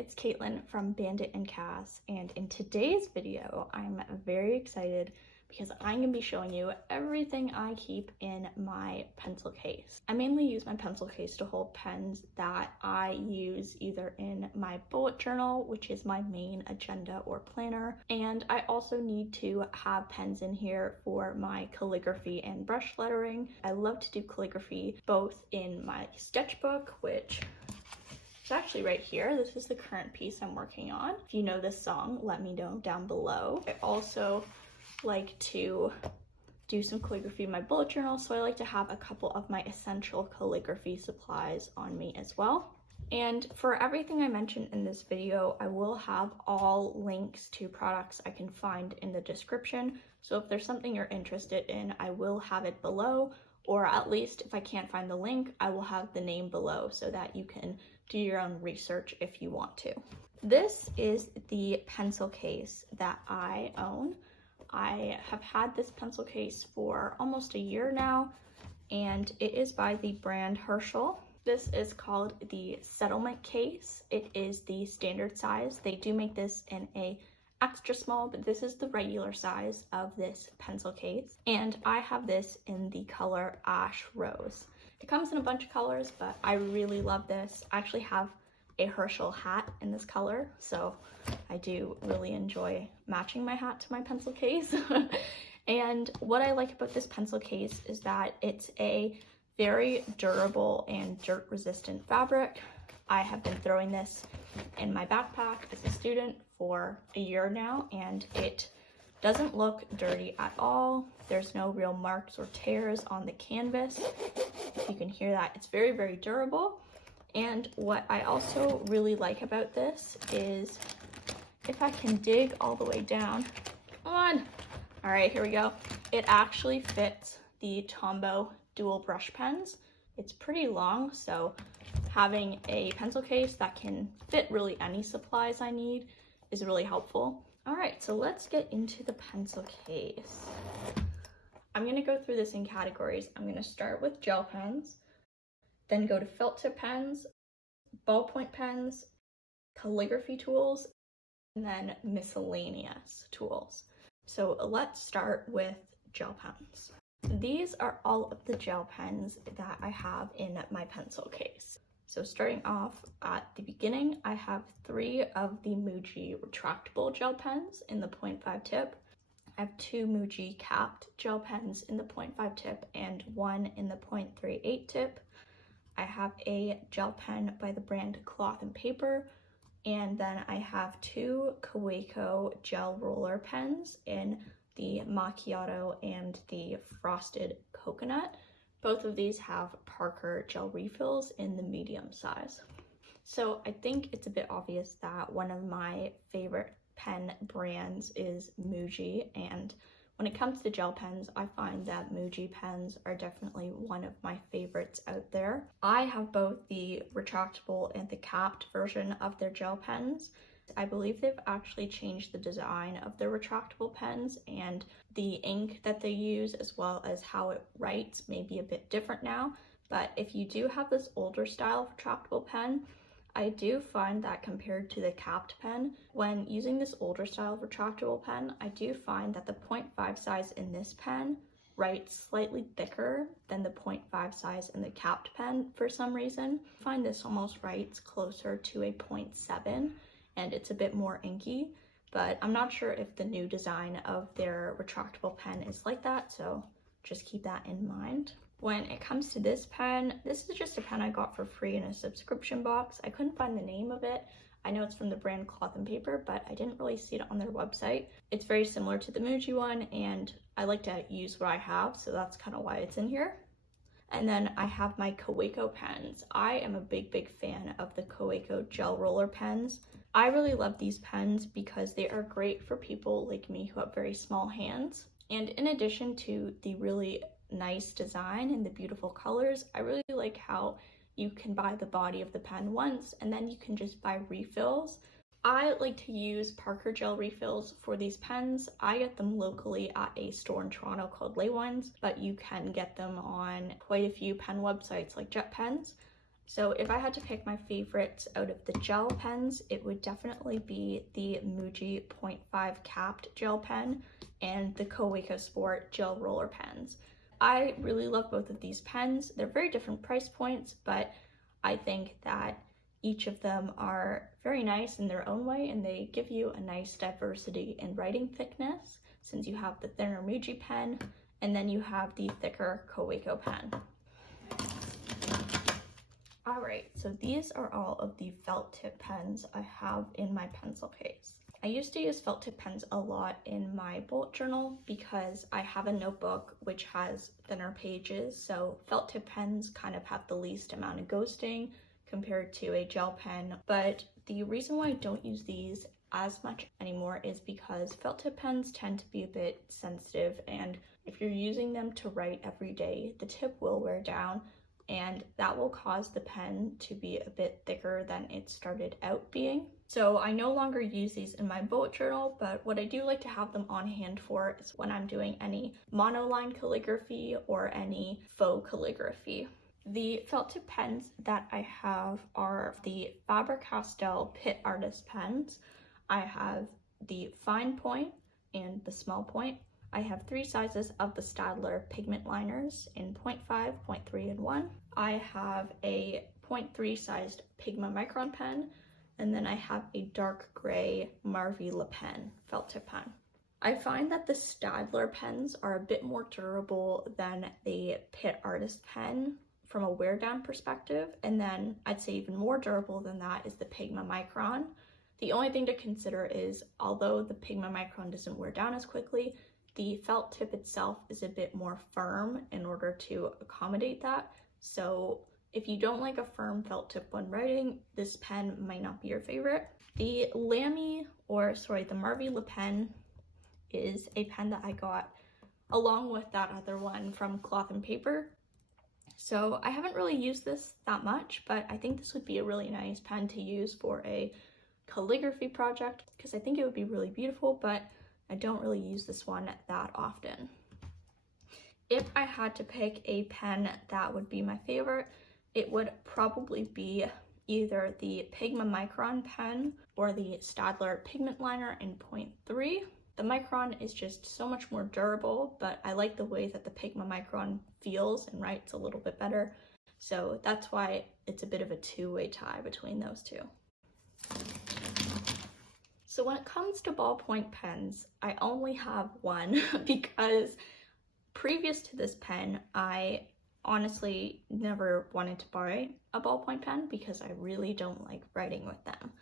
it's Kaitlin from Bandit and Cass, and in today's video, I'm very excited because I'm going to be showing you everything I keep in my pencil case. I mainly use my pencil case to hold pens that I use either in my bullet journal, which is my main agenda or planner, and I also need to have pens in here for my calligraphy and brush lettering. I love to do calligraphy both in my sketchbook, which it's actually right here. This is the current piece I'm working on. If you know this song, let me know down below. I also like to do some calligraphy in my bullet journal, so I like to have a couple of my essential calligraphy supplies on me as well. And for everything I mentioned in this video, I will have all links to products I can find in the description. So if there's something you're interested in, I will have it below, or at least if I can't find the link, I will have the name below so that you can do your own research if you want to. This is the pencil case that I own. I have had this pencil case for almost a year now, and it is by the brand Herschel. This is called the Settlement case. It is the standard size. They do make this in a extra small, but this is the regular size of this pencil case. And I have this in the color Ash Rose. It comes in a bunch of colors, but I really love this. I actually have a Herschel hat in this color, so I do really enjoy matching my hat to my pencil case. And what I like about this pencil case is that it's a very durable and dirt resistant fabric. I have been throwing this in my backpack as a student for a year now, and it doesn't look dirty at all. There's no real marks or tears on the canvas. If you can hear that, it's very, very durable. And what I also really like about this is if I can dig all the way down, come on. All right, here we go. It actually fits the Tombow dual brush pens. It's pretty long, so having a pencil case that can fit really any supplies I need is really helpful. All right, so let's get into the pencil case. I'm gonna go through this in categories. I'm gonna start with gel pens, then go to felt tip pens, ballpoint pens, calligraphy tools, and then miscellaneous tools. So let's start with gel pens. These are all of the gel pens that I have in my pencil case. So starting off at the beginning, I have 3 of the Muji retractable gel pens in the 0.5 tip. I have 2 Muji capped gel pens in the 0.5 tip and 1 in the 0.38 tip. I have a gel pen by the brand Cloth and Paper, and then I have 2 Kaweco gel roller pens in the macchiato and the frosted coconut. Both of these have Parker gel refills in the medium size. So I think it's a bit obvious that one of my favorite pen brands is Muji, and when it comes to gel pens, I find that Muji pens are definitely one of my favorites out there. I have both the retractable and the capped version of their gel pens. I believe they've actually changed the design of their retractable pens, and the ink that they use as well as how it writes may be a bit different now. But if you do have this older style retractable pen, I do find that compared to the capped pen, when using this older style retractable pen, I do find that the 0.5 size in this pen writes slightly thicker than the 0.5 size in the capped pen for some reason. I find this almost writes closer to a 0.7 and it's a bit more inky, but I'm not sure if the new design of their retractable pen is like that, so just keep that in mind. When it comes to this pen, this is just a pen I got for free in a subscription box. I couldn't find the name of it. I know it's from the brand Cloth and Paper, but I didn't really see it on their website. It's very similar to the Muji one, and I like to use what I have, so that's kind of why it's in here. And then I have my Kaweco pens. I am a big fan of the Kaweco gel roller pens. I really love these pens because they are great for people like me who have very small hands. And in addition to the really nice design and the beautiful colors, I really like how you can buy the body of the pen once and then you can just buy refills. I like to use Parker gel refills for these pens. I get them locally at a store in Toronto called Lay Ones, but you can get them on quite a few pen websites like Jet Pens. So if I had to pick my favorites out of the gel pens, it would definitely be the Muji 0.5 capped gel pen and the Kaweco Sport gel roller pens. I really love both of these pens. They're very different price points, but I think that each of them are very nice in their own way, and they give you a nice diversity in writing thickness, since you have the thinner Muji pen and then you have the thicker Kaweco pen. Alright, so these are all of the felt tip pens I have in my pencil case. I used to use felt tip pens a lot in my bullet journal because I have a notebook which has thinner pages, so felt tip pens kind of have the least amount of ghosting compared to a gel pen. But the reason why I don't use these as much anymore is because felt tip pens tend to be a bit sensitive, and if you're using them to write every day, the tip will wear down, and that will cause the pen to be a bit thicker than it started out being. So I no longer use these in my bullet journal, but what I do like to have them on hand for is when I'm doing any monoline calligraphy or any faux calligraphy. The felt tip pens that I have are the Faber-Castell Pit Artist pens. I have the fine point and the small point. I have 3 sizes of the Staedtler pigment liners in 0.5, 0.3, and 1. I have a 0.3 sized Pigma Micron pen, and then I have a dark gray Marvy Le Pen felt tip pen. I find that the Staedtler pens are a bit more durable than the Pit Artist pen from a wear down perspective, and then I'd say even more durable than that is the Pigma Micron. The only thing to consider is, although the Pigma Micron doesn't wear down as quickly, the felt tip itself is a bit more firm in order to accommodate that. So if you don't like a firm felt tip when writing, this pen might not be your favorite. The Marvy Le Pen is a pen that I got along with that other one from Cloth and Paper. So I haven't really used this that much, but I think this would be a really nice pen to use for a calligraphy project because I think it would be really beautiful, but I don't really use this one that often. If I had to pick a pen that would be my favorite, it would probably be either the Pigma Micron pen or the Staedtler pigment liner in 0.3. The Micron is just so much more durable, but I like the way that the Pigma Micron feels and writes a little bit better. So that's why it's a bit of a two-way tie between those two. So when it comes to ballpoint pens, I only have one because previous to this pen, I honestly never wanted to buy a ballpoint pen because I really don't like writing with them.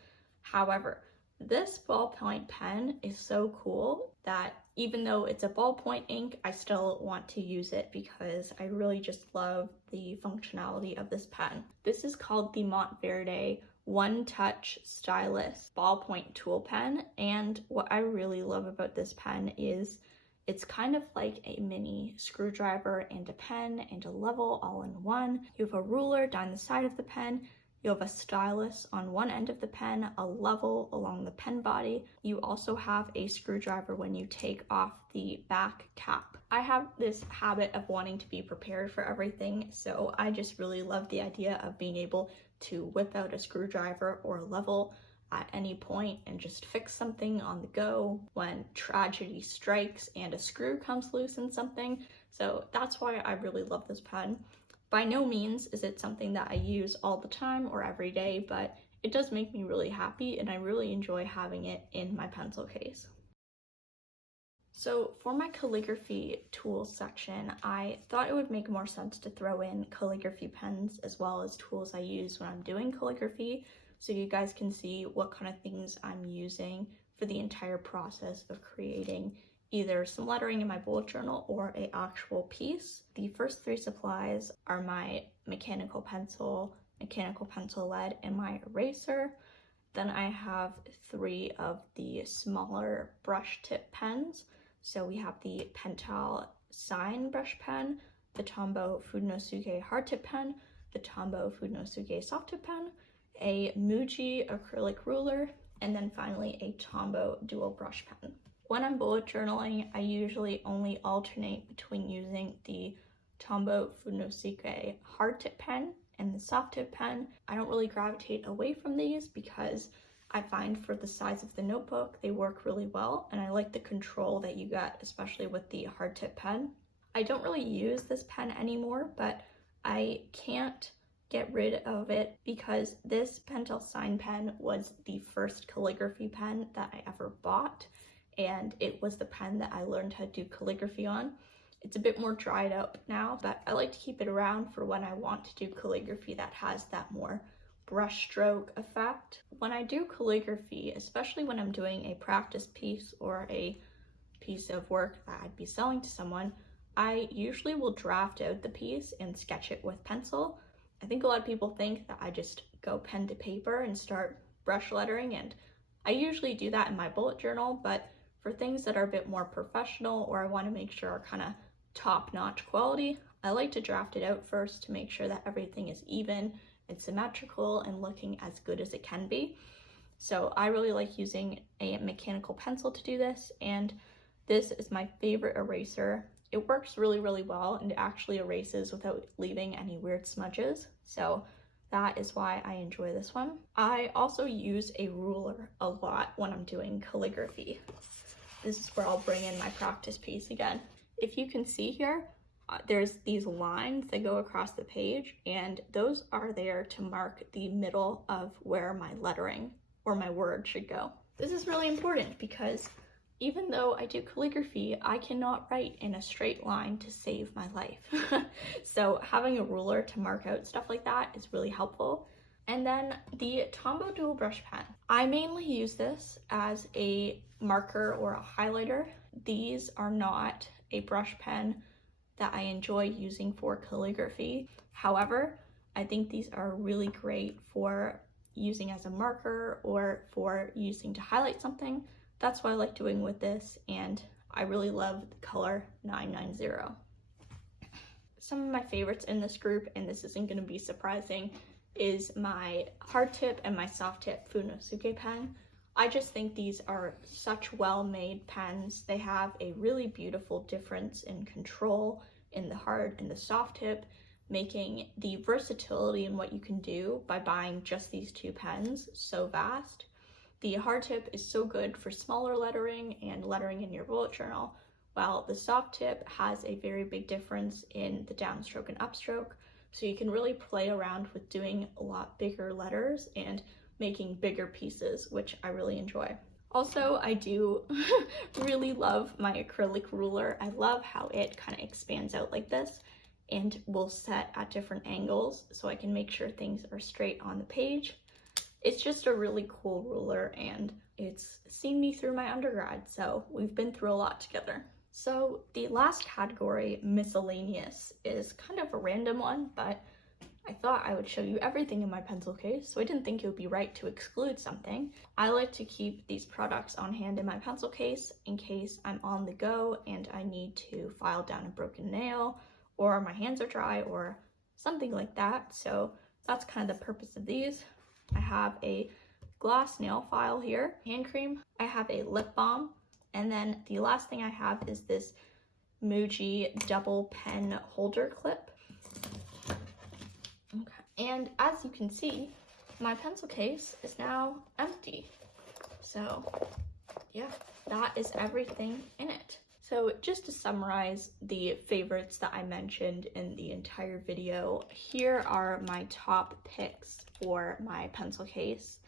However, this ballpoint pen is so cool that even though it's a ballpoint ink, I still want to use it because I really just love the functionality of this pen. This is called the Montverde One Touch Stylus ballpoint tool pen, and what I really love about this pen is it's kind of like a mini screwdriver and a pen and a level all in one. You have a ruler down the side of the pen, you have a stylus on one end of the pen, a level along the pen body. You also have a screwdriver when you take off the back cap. I have this habit of wanting to be prepared for everything, so I just really love the idea of being able to whip out a screwdriver or a level at any point and just fix something on the go when tragedy strikes and a screw comes loose in something. So that's why I really love this pen. By no means is it something that I use all the time or every day, but it does make me really happy and I really enjoy having it in my pencil case. So for my calligraphy tools section, I thought it would make more sense to throw in calligraphy pens as well as tools I use when I'm doing calligraphy, so you guys can see what kind of things I'm using for the entire process of creating either some lettering in my bullet journal or an actual piece. The first 3 supplies are my mechanical pencil lead, and my eraser. Then I have 3 of the smaller brush tip pens. So we have the Pental Sign brush pen, the Tombow Fudenosuke hard tip pen, the Tombow Fudenosuke soft tip pen, a Muji acrylic ruler, and then finally a Tombow dual brush pen. When I'm bullet journaling, I usually only alternate between using the Tombow Fudenosuke hard tip pen and the soft tip pen. I don't really gravitate away from these because I find for the size of the notebook, they work really well, and I like the control that you get, especially with the hard tip pen. I don't really use this pen anymore, but I can't get rid of it because this Pentel Sign pen was the first calligraphy pen that I ever bought, and it was the pen that I learned how to do calligraphy on. It's a bit more dried up now, but I like to keep it around for when I want to do calligraphy that has that more brushstroke effect. When I do calligraphy, especially when I'm doing a practice piece or a piece of work that I'd be selling to someone, I usually will draft out the piece and sketch it with pencil. I think a lot of people think that I just go pen to paper and start brush lettering, and I usually do that in my bullet journal, but for things that are a bit more professional or I want to make sure are kind of top-notch quality, I like to draft it out first to make sure that everything is even and symmetrical and looking as good as it can be. So I really like using a mechanical pencil to do this, and this is my favorite eraser. It works really, really well, and it actually erases without leaving any weird smudges. So that is why I enjoy this one. I also use a ruler a lot when I'm doing calligraphy. This is where I'll bring in my practice piece again. If you can see here, there's these lines that go across the page, and those are there to mark the middle of where my lettering or my word should go. This is really important because even though I do calligraphy, I cannot write in a straight line to save my life. So having a ruler to mark out stuff like that is really helpful. And then the Tombow dual brush pen. I mainly use this as a marker or a highlighter. These are not a brush pen that I enjoy using for calligraphy. However, I think these are really great for using as a marker or for using to highlight something. That's what I like doing with this, and I really love the color 990. Some of my favorites in this group, and this isn't going to be surprising, is my hard tip and my soft tip Funosuke pen. I just think these are such well-made pens. They have a really beautiful difference in control in the hard and the soft tip, making the versatility in what you can do by buying just these two pens so vast. The hard tip is so good for smaller lettering and lettering in your bullet journal, while the soft tip has a very big difference in the downstroke and upstroke, so you can really play around with doing a lot bigger letters and making bigger pieces, which I really enjoy. Also, I do really love my acrylic ruler. I love how it kind of expands out like this and will set at different angles so I can make sure things are straight on the page. It's just a really cool ruler, and it's seen me through my undergrad, so we've been through a lot together. So the last category, miscellaneous, is kind of a random one, but I thought I would show you everything in my pencil case, so I didn't think it would be right to exclude something. I like to keep these products on hand in my pencil case in case I'm on the go and I need to file down a broken nail, or my hands are dry, or something like that. So that's kind of the purpose of these. I have a gloss nail file here, hand cream, I have a lip balm, and then the last thing I have is this Muji double pen holder clip. Okay. And as you can see, my pencil case is now empty. So yeah, that is everything in it. So just to summarize the favorites that I mentioned in the entire video, here are my top picks for my pencil case.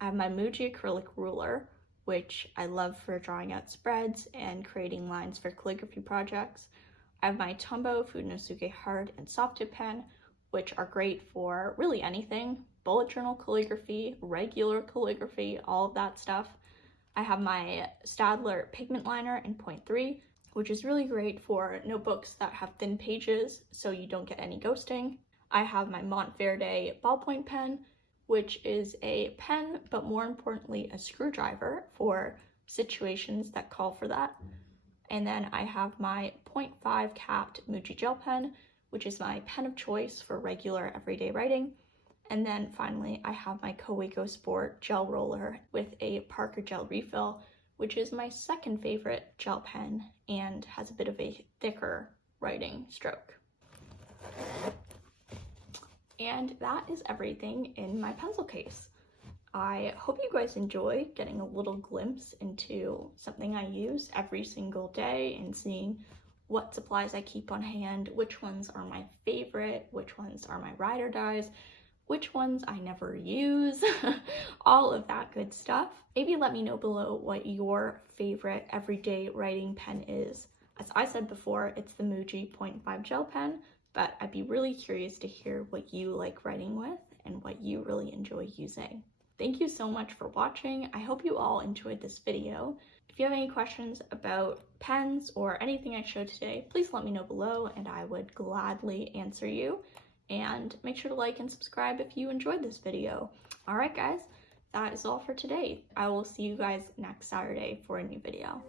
I have my Muji acrylic ruler, which I love for drawing out spreads and creating lines for calligraphy projects. I have my Tombow Funosuke hard and soft tip pen, which are great for really anything, bullet journal calligraphy, regular calligraphy, all of that stuff. I have my Staedtler pigment liner in 0.3, which is really great for notebooks that have thin pages so you don't get any ghosting. I have my Montverde ballpoint pen, which is a pen, but more importantly, a screwdriver for situations that call for that. And then I have my 0.5 capped Muji gel pen, which is my pen of choice for regular everyday writing. And then finally, I have my Kaweco Sport gel roller with a Parker gel refill, which is my second favorite gel pen and has a bit of a thicker writing stroke. And that is everything in my pencil case. I hope you guys enjoy getting a little glimpse into something I use every single day and seeing what supplies I keep on hand, which ones are my favorite, which ones are my ride or dies, which ones I never use, all of that good stuff. Maybe let me know below what your favorite everyday writing pen is. As I said before, it's the Muji 0.5 gel pen, but I'd be really curious to hear what you like writing with and what you really enjoy using. Thank you so much for watching. I hope you all enjoyed this video. If you have any questions about pens or anything I showed today, please let me know below and I would gladly answer you. And make sure to like and subscribe if you enjoyed this video. All right, guys, that is all for today. I will see you guys next Saturday for a new video.